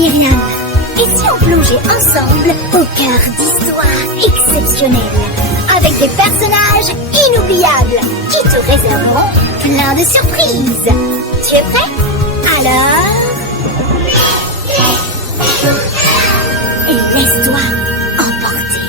Myriam, et si on plongeait ensemble au cœur d'histoires exceptionnelles, avec des personnages inoubliables qui te réserveront plein de surprises. Tu es prêt? Alors... et laisse-toi emporter.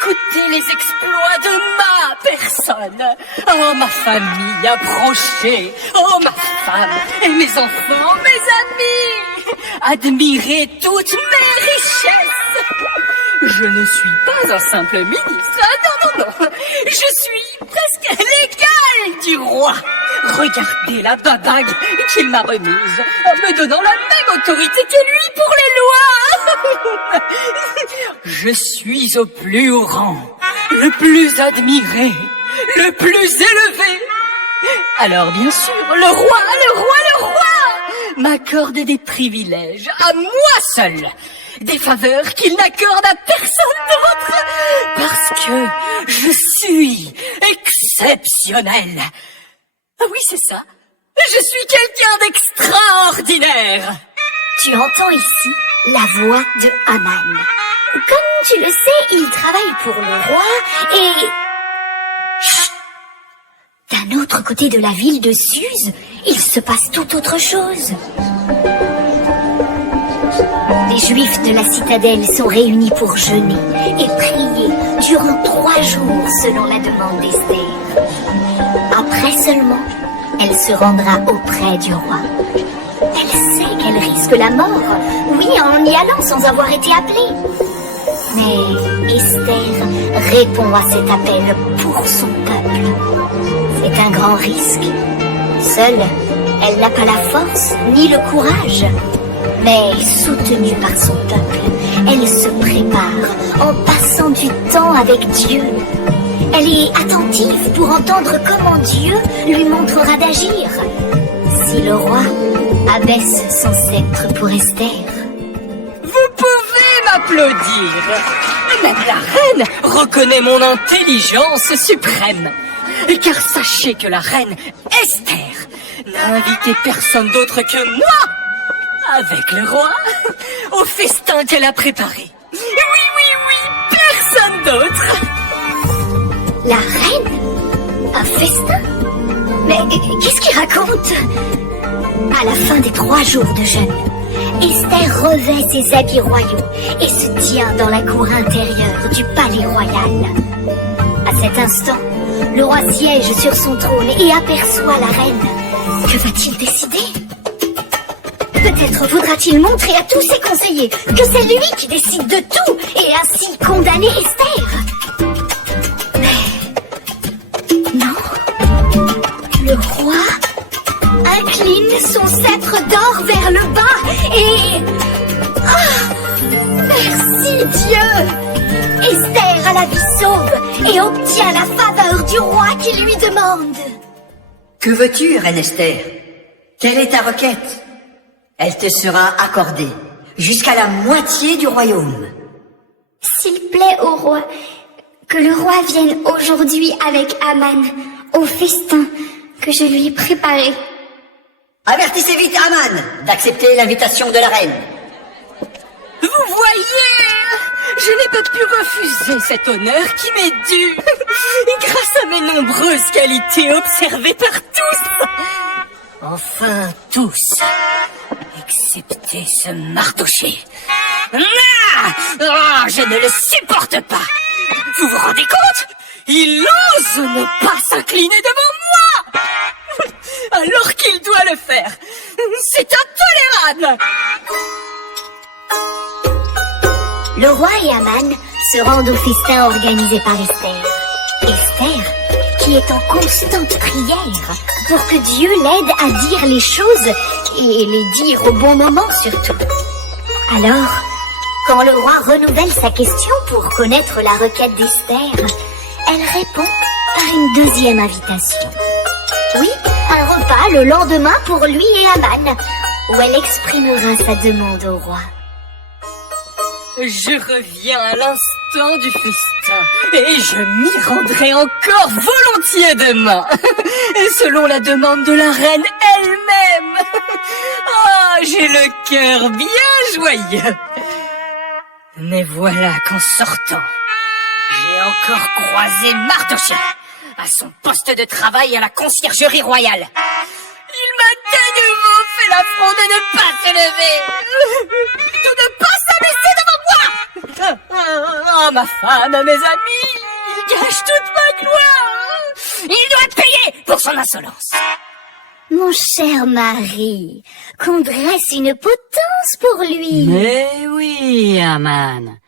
Écoutez les exploits de ma personne. Oh, ma famille approchée. Oh, ma femme et mes enfants, mes amis. Admirez toutes mes richesses. Je ne suis pas un simple ministre. Non. Je suis presque l'égal du roi. Regardez la babague qu'il m'a remise en me donnant la même autorité que lui pour les lois. Je suis au plus haut rang, le plus admiré, le plus élevé. Alors bien sûr, le roi m'accorde des privilèges à moi seul, des faveurs qu'il n'accorde à personne d'autre, parce que je suis exceptionnel. Ah oui, c'est ça. Je suis quelqu'un d'extraordinaire. Tu entends ici la voix de Haman. Comme tu le sais, il travaille pour le roi et... Chut! D'un autre côté de la ville de Suse, il se passe tout autre chose. Les Juifs de la citadelle sont réunis pour jeûner et prier durant 3 jours selon la demande d'Esther. Après seulement, elle se rendra auprès du roi. Elle sait qu'elle risque la mort, oui, en y allant sans avoir été appelée. Mais Esther répond à cet appel pour son peuple. C'est un grand risque. Seule, elle n'a pas la force ni le courage. Mais soutenue par son peuple, elle se prépare en passant du temps avec Dieu. Elle est attentive pour entendre comment Dieu lui montrera d'agir. Si le roi abaisse son sceptre pour Esther. Vous pouvez m'applaudir. Même la reine reconnaît mon intelligence suprême. Car sachez que la reine Esther n'a invité personne d'autre que moi, avec le roi, au festin qu'elle a préparé. Oui, personne d'autre. La reine? Un festin? Mais qu'est-ce qu'il raconte? À la fin des 3 jours de jeûne, Esther revêt ses habits royaux et se tient dans la cour intérieure du palais royal. À cet instant, le roi siège sur son trône et aperçoit la reine. Que va-t-il décider? Peut-être voudra-t-il montrer à tous ses conseillers que c'est lui qui décide de tout et ainsi condamner Esther. Mais non, le roi incline son sceptre d'or vers le bas et... Ah, merci Dieu! Esther a la vie sauve et obtient la faveur du roi qui lui demande. Que veux-tu, reine Esther? Quelle est ta requête? Elle te sera accordée jusqu'à la moitié du royaume. S'il plaît au roi, que le roi vienne aujourd'hui avec Haman au festin que je lui ai préparé. Avertissez vite Haman d'accepter l'invitation de la reine. Vous voyez, je n'ai pas pu refuser cet honneur qui m'est dû, grâce à mes nombreuses qualités observées par tous. Enfin tous, excepté ce mardoché. Je ne le supporte pas. Vous vous rendez compte? Il ose ne pas s'incliner devant moi, alors qu'il doit le faire. C'est intolérable. Le roi et Haman se rendent au festin organisé par Esther. Esther, qui est en constante prière pour que Dieu l'aide à dire les choses et les dire au bon moment surtout. Alors, quand le roi renouvelle sa question pour connaître la requête d'Esther, elle répond par une deuxième invitation. Oui, un repas le lendemain pour lui et Haman. où elle exprimera sa demande au roi. Je reviens à l'instant du festin et je m'y rendrai encore volontiers demain, et selon la demande de la reine elle-même. Ah, j'ai le cœur bien joyeux. Mais voilà qu'en sortant, j'ai encore croisé Mardochée à son poste de travail à la conciergerie royale. Il m'a de nouveau fait l'affront de ne pas se lever, de ne pas s'abaisser devant moi. Oh, ma femme, mes amis, il gâche toute ma gloire. Il doit payer pour son insolence. Mon cher mari, qu'on dresse une potence pour lui. Mais oui, Aman.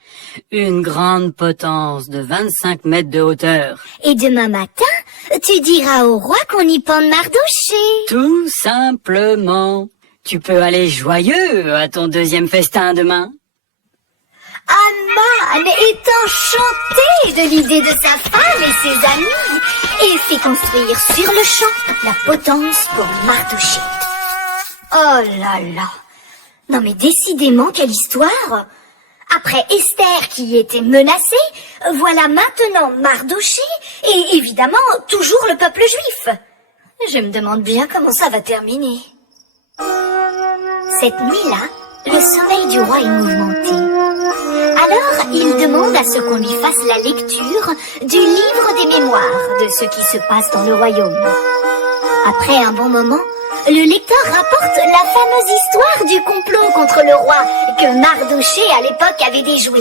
Une grande potence de 25 mètres de hauteur. Et demain matin, tu diras au roi qu'on y pende Mardochée. Tout simplement. Tu peux aller joyeux à ton deuxième festin demain. Aman est enchanté de l'idée de sa femme et ses amis et fait construire sur le champ la potence pour Mardochée. Oh là là. Non mais décidément, quelle histoire. Après Esther qui était menacée, voilà maintenant Mardochée et évidemment toujours le peuple juif. Je me demande bien comment ça va terminer. Cette nuit-là, le sommeil du roi est mouvementé. Alors, il demande à ce qu'on lui fasse la lecture du livre des mémoires de ce qui se passe dans le royaume. Après un bon moment, le lecteur rapporte la fameuse histoire du complot contre le roi que Mardochée à l'époque avait déjoué.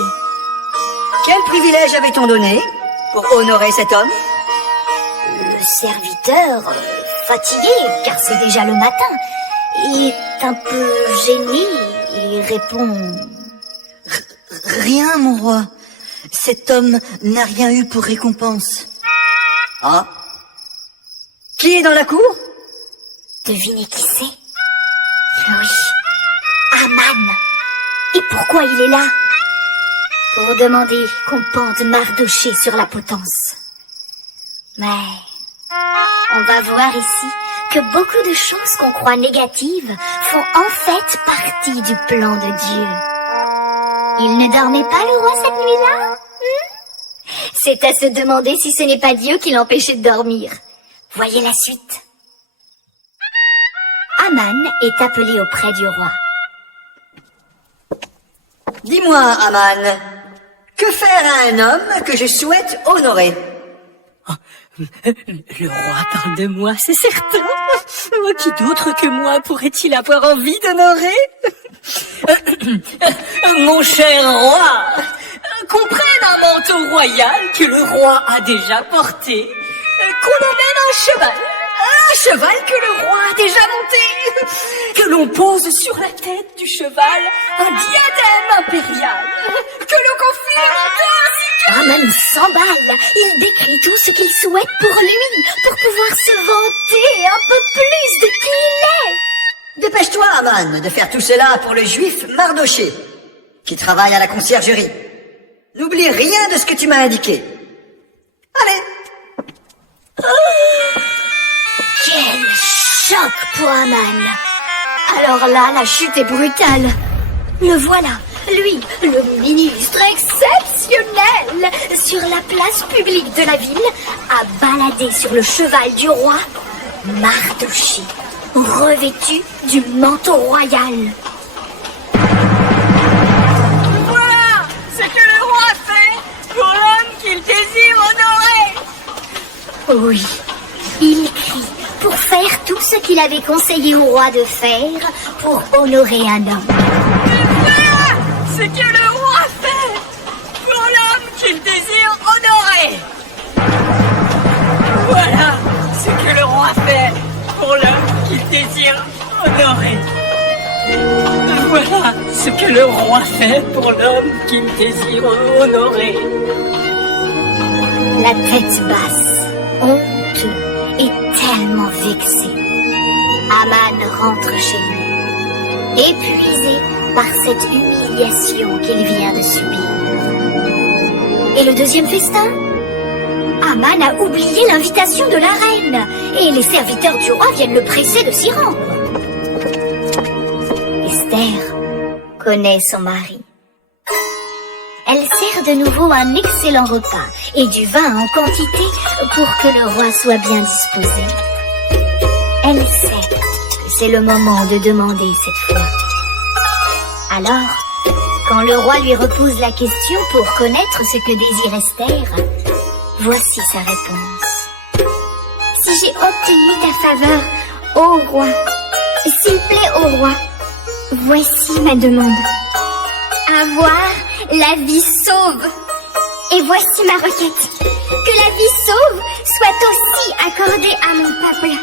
Quel privilège avait-on donné pour honorer cet homme? Le serviteur, fatigué, car c'est déjà le matin, est un peu gêné et répond... Rien, mon roi. Cet homme n'a rien eu pour récompense. Ah? Qui est dans la cour? Devinez qui c'est? Oui, Aman. Et pourquoi il est là? Pour demander qu'on pende Mardochée sur la potence. Mais on va voir ici que beaucoup de choses qu'on croit négatives font en fait partie du plan de Dieu. Il ne dormait pas le roi cette nuit-là? C'est à se demander si ce n'est pas Dieu qui l'empêchait de dormir. Voyez la suite. Aman est appelé auprès du roi. Dis-moi, Aman, que faire à un homme que je souhaite honorer? Le roi parle de moi, c'est certain. Qui d'autre que moi pourrait-il avoir envie d'honorer? Mon cher roi, qu'on prenne un manteau royal que le roi a déjà porté, qu'on emmène un cheval que le roi a déjà monté, que l'on pose sur la tête du cheval un diadème impérial, que l'on confie ainsi que... Aman s'emballe, il décrit tout ce qu'il souhaite pour lui, pour pouvoir se vanter un peu plus de qui il est. Dépêche-toi, Aman, de faire tout cela pour le juif Mardochée, qui travaille à la conciergerie. N'oublie rien de ce que tu m'as indiqué. Allez. Quel choc pour Aman. Alors là, la chute est brutale. Le voilà, lui, le ministre exceptionnel, sur la place publique de la ville, à balader sur le cheval du roi, Mardochée, revêtu du manteau royal. Voilà ce que le roi fait pour l'homme qu'il désire honorer. Oui, il crie pour faire tout ce qu'il avait conseillé au roi de faire pour honorer un homme. Voilà ce que le roi fait pour l'homme qu'il désire honorer. Voilà ce que le roi fait pour l'homme qu'il désire honorer. Voilà ce que le roi fait pour l'homme qu'il désire honorer. La tête basse, honteux et tellement vexé, Aman rentre chez lui, épuisé par cette humiliation qu'il vient de subir. Et le deuxième festin? Aman a oublié l'invitation de la reine, et les serviteurs du roi viennent le presser de s'y rendre. Esther connaît son mari. Elle sert de nouveau un excellent repas et du vin en quantité pour que le roi soit bien disposé. Elle sait que c'est le moment de demander cette fois. Alors, quand le roi lui repose la question pour connaître ce que désire Esther, voici sa réponse. Si j'ai obtenu ta faveur, ô roi, s'il plaît au roi, voici ma demande. Avoir la vie sauve. Et voici ma requête. Que la vie sauve soit aussi accordée à mon peuple.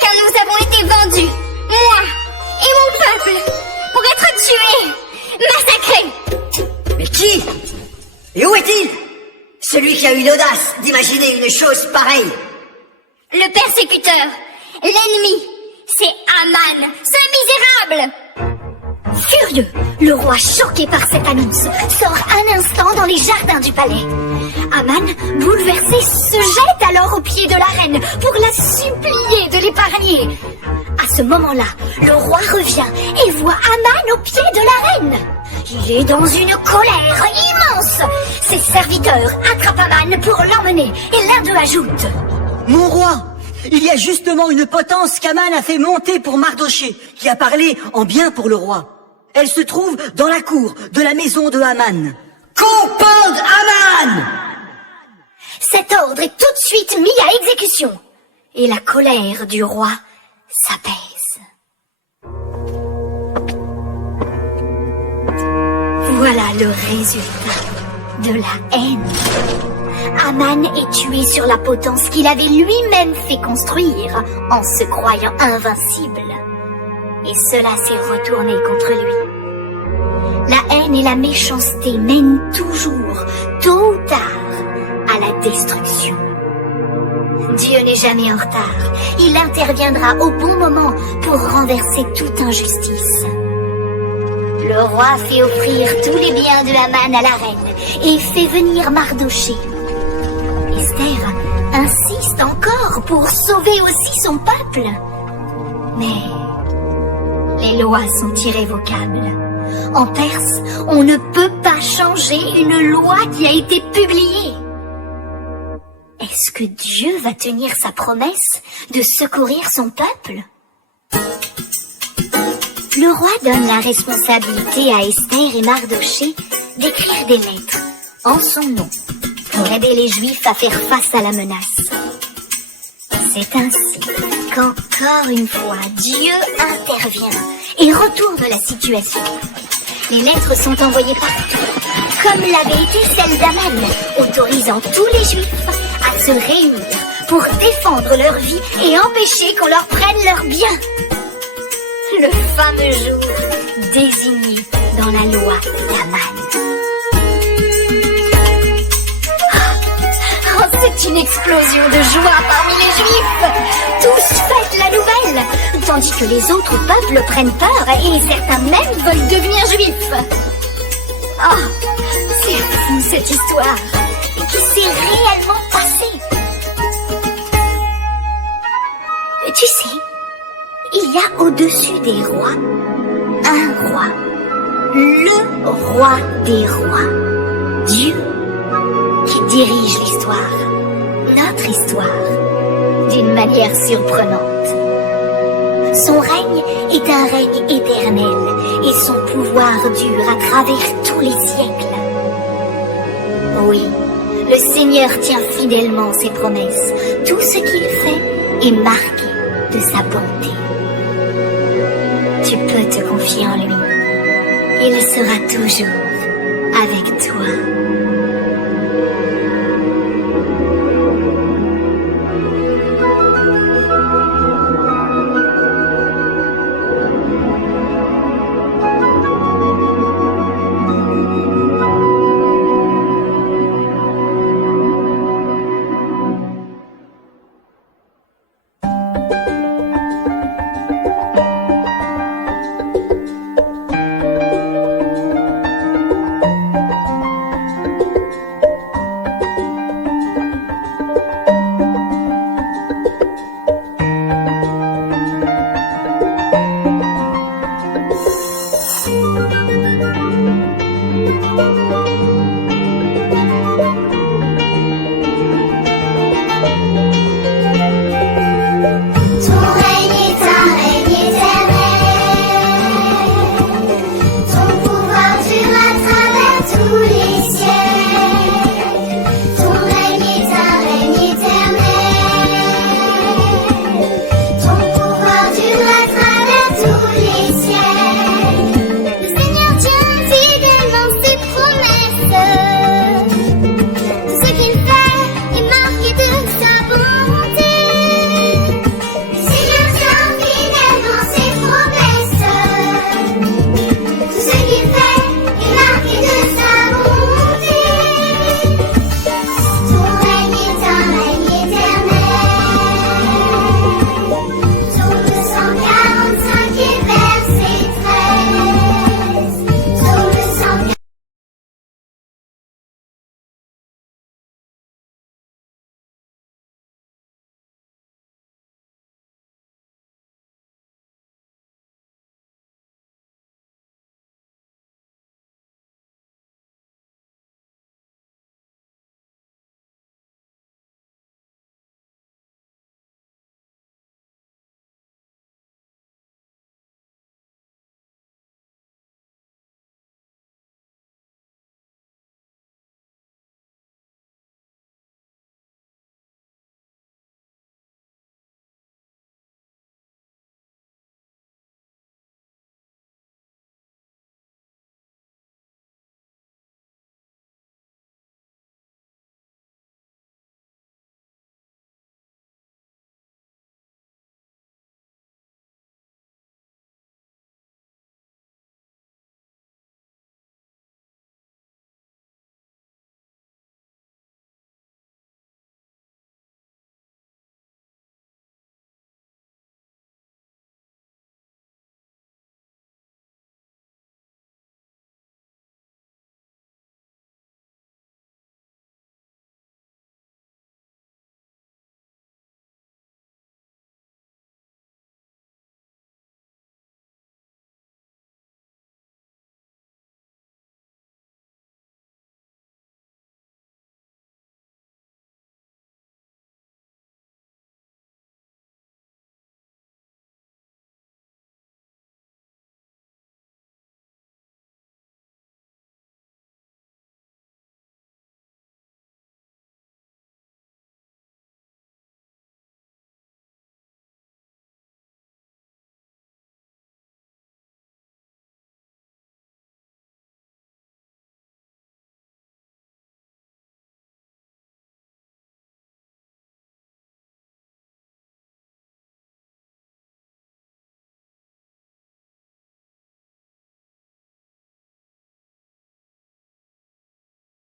Car nous avons été vendus, moi et mon peuple, pour être tués, massacrés. Mais qui? Et où est-il? Celui qui a eu l'audace d'imaginer une chose pareille. Le persécuteur, l'ennemi, c'est Aman, ce misérable. Furieux, le roi, choqué par cette annonce, sort un instant dans les jardins du palais. Aman, bouleversé, se jette alors aux pieds de la reine pour la supplier de l'épargner. À ce moment-là, le roi revient et voit Aman aux pieds de la reine. Il est dans une colère immense. Ses serviteurs attrapent Aman pour l'emmener et l'un d'eux ajoute: Mon roi, il y a justement une potence qu'Aman a fait monter pour Mardochée, qui a parlé en bien pour le roi. Elle se trouve dans la cour de la maison de Haman. Qu'on pende Haman! Cet ordre est tout de suite mis à exécution. Et la colère du roi s'apaise. Voilà le résultat de la haine. Haman est tué sur la potence qu'il avait lui-même fait construire en se croyant invincible. Et cela s'est retourné contre lui. La haine et la méchanceté mènent toujours, tôt ou tard, à la destruction. Dieu n'est jamais en retard. Il interviendra au bon moment pour renverser toute injustice. Le roi fait offrir tous les biens de Haman à la reine et fait venir Mardochée. Esther insiste encore pour sauver aussi son peuple. Mais les lois sont irrévocables. En Perse, on ne peut pas changer une loi qui a été publiée. Est-ce que Dieu va tenir sa promesse de secourir son peuple? Le roi donne la responsabilité à Esther et Mardochée d'écrire des lettres en son nom pour aider les Juifs à faire face à la menace. C'est ainsi qu'encore une fois, Dieu intervient et retourne la situation. Les lettres sont envoyées partout, comme l'avait été celle d'Aman, autorisant tous les Juifs à se réunir pour défendre leur vie et empêcher qu'on leur prenne leurs biens. Le fameux jour désigné dans la loi d'Aman. Oh, c'est une explosion de joie parmi les Juifs. Tous fêtent la nouvelle, tandis que les autres peuples prennent peur et certains même veulent devenir Juifs. Oh, c'est fou cette histoire. Et qui s'est réellement passée. Tu sais, il y a au-dessus des rois un roi, le roi des rois, Dieu, qui dirige l'histoire, notre histoire, d'une manière surprenante. Son règne est un règne éternel et son pouvoir dure à travers tous les siècles. Oui, le Seigneur tient fidèlement ses promesses. Tout ce qu'il fait est marqué de sa bonté. Tu peux te confier en lui. Il sera toujours avec toi.